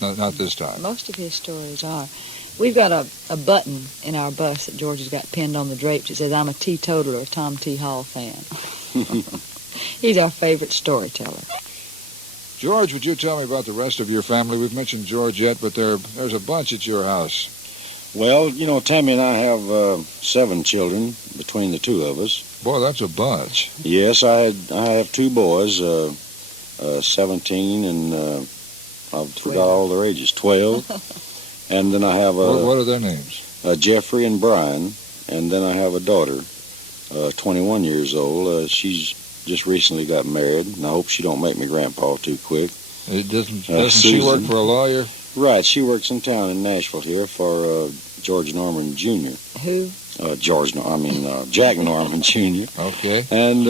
No, not this time. Most of his stories are. We've got a button in our bus that George has got pinned on the drapes. It says, "I'm a teetotaler, a Tom T. Hall fan." He's our favorite storyteller. George, would you tell me about the rest of your family? We've mentioned Georgette, but there's a bunch at your house. Well, Tammy and I have 7 children between the two of us. Boy, that's a bunch. Yes, I have 2 boys, 17 and I forgot all their ages, 12. And then I have what are their names? Jeffrey and Brian. And then I have a daughter, 21 years old. She's just recently got married, and I hope she don't make me grandpa too quick. Doesn't she work for a lawyer? Right, she works in town in Nashville here for George Norman Jr. Who? Jack Norman Jr. Okay. And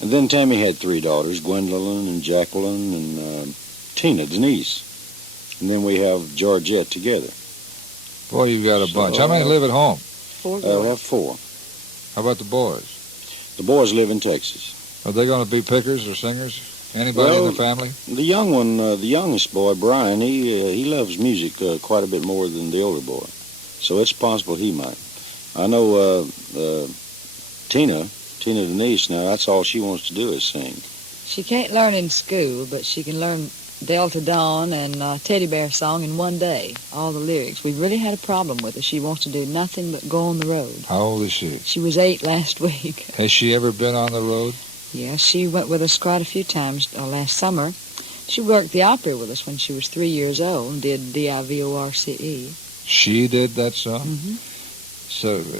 then Tammy had 3 daughters, Gwendolyn and Jacqueline and Tina, Denise. And then we have Georgette together. Boy, you've got a bunch. How many live at home? 4. We have 4. How about the boys? The boys live in Texas. Are they going to be pickers or singers? Anybody in the family? The young one, the youngest boy, Brian, he loves music quite a bit more than the older boy. So it's possible he might. I know Tina Denise, now that's all she wants to do is sing. She can't learn in school, but she can learn Delta Dawn and Teddy Bear Song in one day, all the lyrics. We've really had a problem with her. She wants to do nothing but go on the road. How old is she? She was 8 last week. Has she ever been on the road? Yeah, she went with us quite a few times last summer. She worked the opera with us when she was 3 years old and did D-I-V-O-R-C-E. She did that song? Mm-hmm.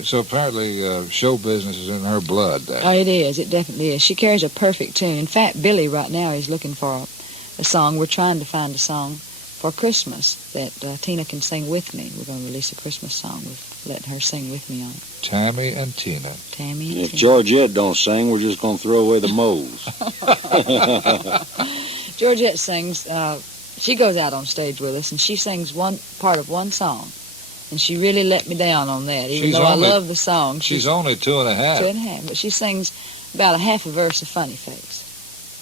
So apparently show business is in her blood then. Oh, it is. It definitely is. She carries a perfect tune. In fact, Billy right now is looking for a song. We're trying to find a song for Christmas that Tina can sing with me. We're going to release a Christmas song with letting her sing with me on it. Tammy and Tina. Tammy and If Tina. Georgette don't sing, we're just going to throw away the moles. Georgette sings. She goes out on stage with us, and she sings one part of one song. And she really let me down on that, even though I love the song. She's only 2 and a half. 2 and a half, but she sings about a half a verse of Funny Face.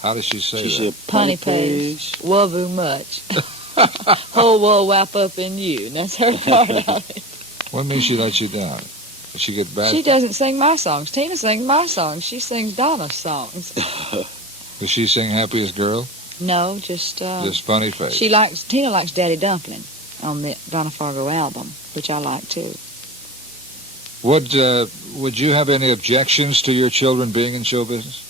How does she say that? She said, Punny Face, wovoo much, whole world wrap up in you. And that's her part of it. What means she lets you down? Does she get bad? She doesn't sing my songs. Tina sings my songs. She sings Donna's songs. Does she sing Happiest Girl? No, just Funny Face. Tina likes Daddy Dumpling on the Donna Fargo album, which I like too. Would you have any objections to your children being in show business?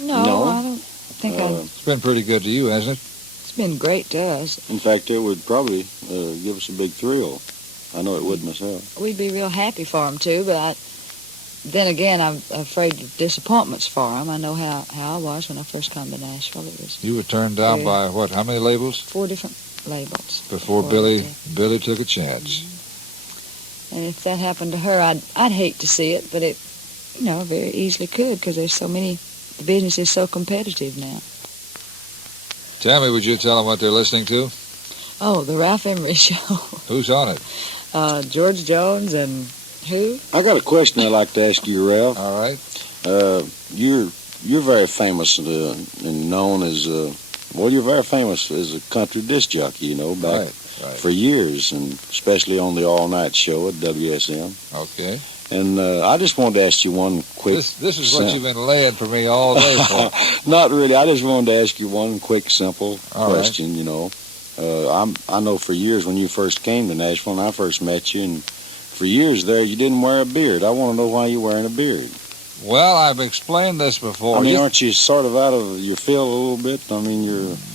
No. I don't think It's been pretty good to you, hasn't it? It's been great to us. In fact, it would probably give us a big thrill. I know it would myself. We'd be real happy for them too, but then again, I'm afraid of disappointments for them. I know how I was when I first came to Nashville. You were turned down by what? How many labels? 4 different labels. Before Billy took a chance. Mm-hmm. And if that happened to her, I'd hate to see it, but it, very easily could, because there's so many. The business is so competitive now. Tammy, would you tell them what they're listening to? Oh, the Ralph Emery Show. Who's on it? George Jones and who? I got a question I'd like to ask you, Ralph. All right. You're very famous and known as you're very famous as a country disc jockey. Back for years, and especially on the all-night show at WSM. Okay. And I just wanted to ask you one quick... This is what you've been laying for me all day for. Not really. I just wanted to ask you one quick, simple question, right. I know for years when you first came to Nashville and I first met you, and for years there you didn't wear a beard. I want to know why you're wearing a beard. Well, I've explained this before. Aren't you sort of out of your field a little bit?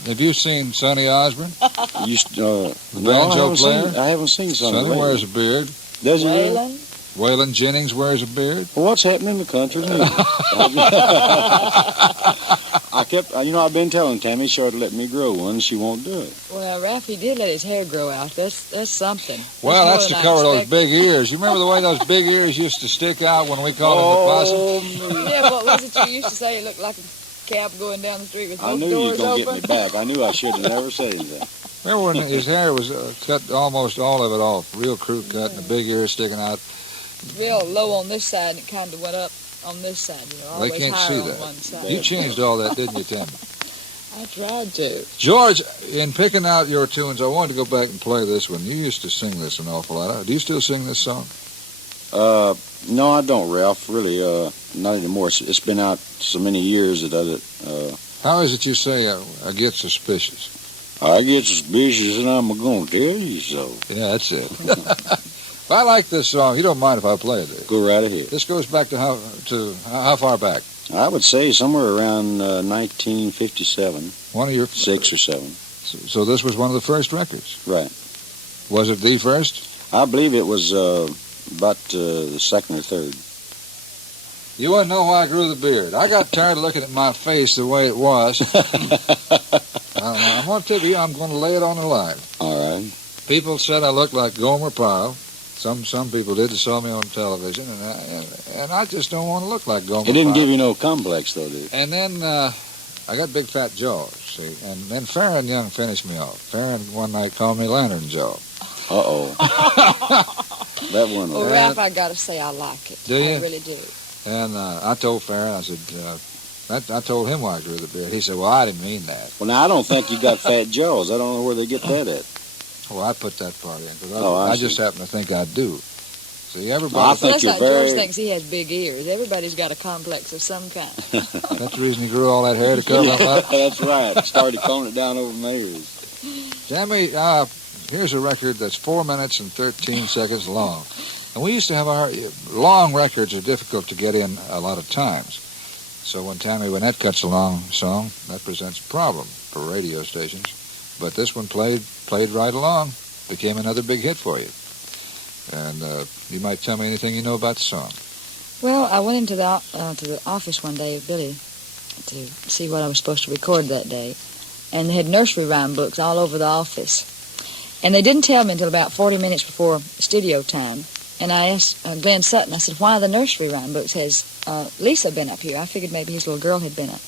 Have you seen Sonny Osborne? The banjo player? I haven't seen Sonny. Sonny wears a beard. Does he? Waylon? Waylon Jennings wears a beard. Well, what's happening in the country now? I've been telling Tammy she ought to let me grow one. She won't do it. Well, Ralphie did let his hair grow out. That's something. Well, that's to cover those big ears. You remember the way those big ears used to stick out when we called them the possum? Yeah, what was it you used to say? It looked like a cab going down the street with both doors open. I knew you were going to get me back. I knew I should have never said that. Remember when his hair was cut almost all of it off, real crew cut, and the big ears sticking out? Real low on this side, and it kind of went up on this side. They can't see that. You changed all that, didn't you, Tim? I tried to. George, in picking out your tunes, I wanted to go back and play this one. You used to sing this an awful lot. Do you still sing this song? No, I don't, Ralph. Really, not anymore. It's been out so many years that How is it you say, I get suspicious? I get suspicious and I'm going to tell you so. Yeah, that's it. I like this song. You don't mind if I play it? Go right ahead. This goes back to how far back? I would say somewhere around 1957. One of your 6 or 7. So this was one of the first records. Right. Was it the first? I believe it was about the second or third. You wouldn't know why I grew the beard. I got tired of looking at my face the way it was. I'm going to tell you, I'm going to lay it on the line. All right. People said I looked like Gomer Pyle. Some people did that saw me on television, and I just don't want to look like Gomer Pyle. It didn't give you no complex, though, did it? And then I got big fat jaws, see, and then Farron Young finished me off. Farron one night called me Lantern Jaw. Uh-oh. That one. Well, Ralph, I got to say I like it. Do you? I really do. And I told Farron, I said, I told him why I grew the beard. He said, well, I didn't mean that. Well, now, I don't think you got fat jaws. I don't know where they get that at. Well, I put that part in, because I I just happen to think I do. See, everybody... I think That's you're like very... George thinks he has big ears. Everybody's got a complex of some kind. That's the reason he grew all that hair to cover him up. That's right. Started combing it down over my ears. Tammy, here's a record that's 4 minutes and 13 seconds long. And we used to have our long records are difficult to get in a lot of times. So when Tammy Wynette cuts a long song, that presents a problem for radio stations. But this one played right along, became another big hit for you. And you might tell me anything you know about the song. Well, I went into the office one day with Billy to see what I was supposed to record that day. And they had nursery rhyme books all over the office. And they didn't tell me until about 40 minutes before studio time. And I asked Glenn Sutton, I said, why the nursery rhyme books? Has Lisa been up here? I figured maybe his little girl had been up.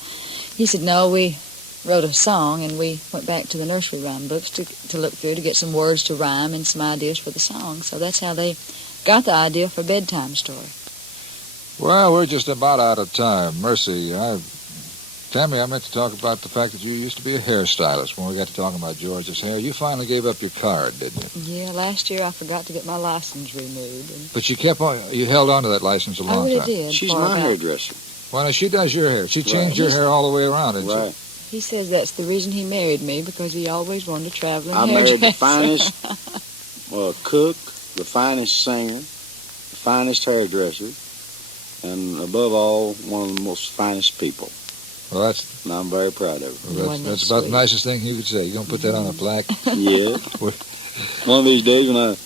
He said, no, we wrote a song, and we went back to the nursery rhyme books to look through to get some words to rhyme and some ideas for the song. So that's how they got the idea for Bedtime Story. Well, we're just about out of time. Mercy, Tammy, I meant to talk about the fact that you used to be a hairstylist when we got to talking about George's hair. You finally gave up your card, didn't you? Yeah, last year I forgot to get my license renewed. But you held on to that license a long I really time. did. She's my hairdresser. Well, now, she does your hair. She changed your hair all the way around, didn't Right. she? He says that's the reason he married me, because he always wanted to travel in I married the hairdresser. finest cook, the finest singer, the finest hairdresser, and above all, one of the most finest people. Well, And I'm very proud of her. that's about the nicest thing you could say. You gonna put that on a plaque? Yeah. One of these days when I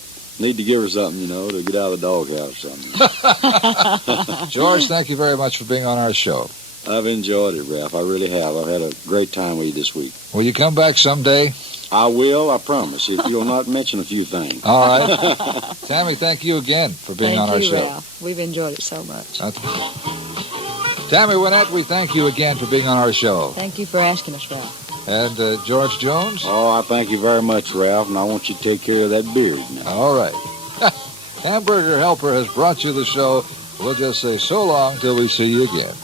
need to give her something, to get out of the doghouse or something. George, thank you very much for being on our show. I've enjoyed it, Ralph. I really have. I've had a great time with you this week. Will you come back someday? I will, I promise, if you'll not mention a few things. All right. Tammy, thank you again for being on our show. Ralph. We've enjoyed it so much. Tammy Wynette, we thank you again for being on our show. Thank you for asking us, Ralph. And George Jones? Oh, I thank you very much, Ralph, and I want you to take care of that beard now. All right. Hamburger Helper has brought you the show. We'll just say so long till we see you again.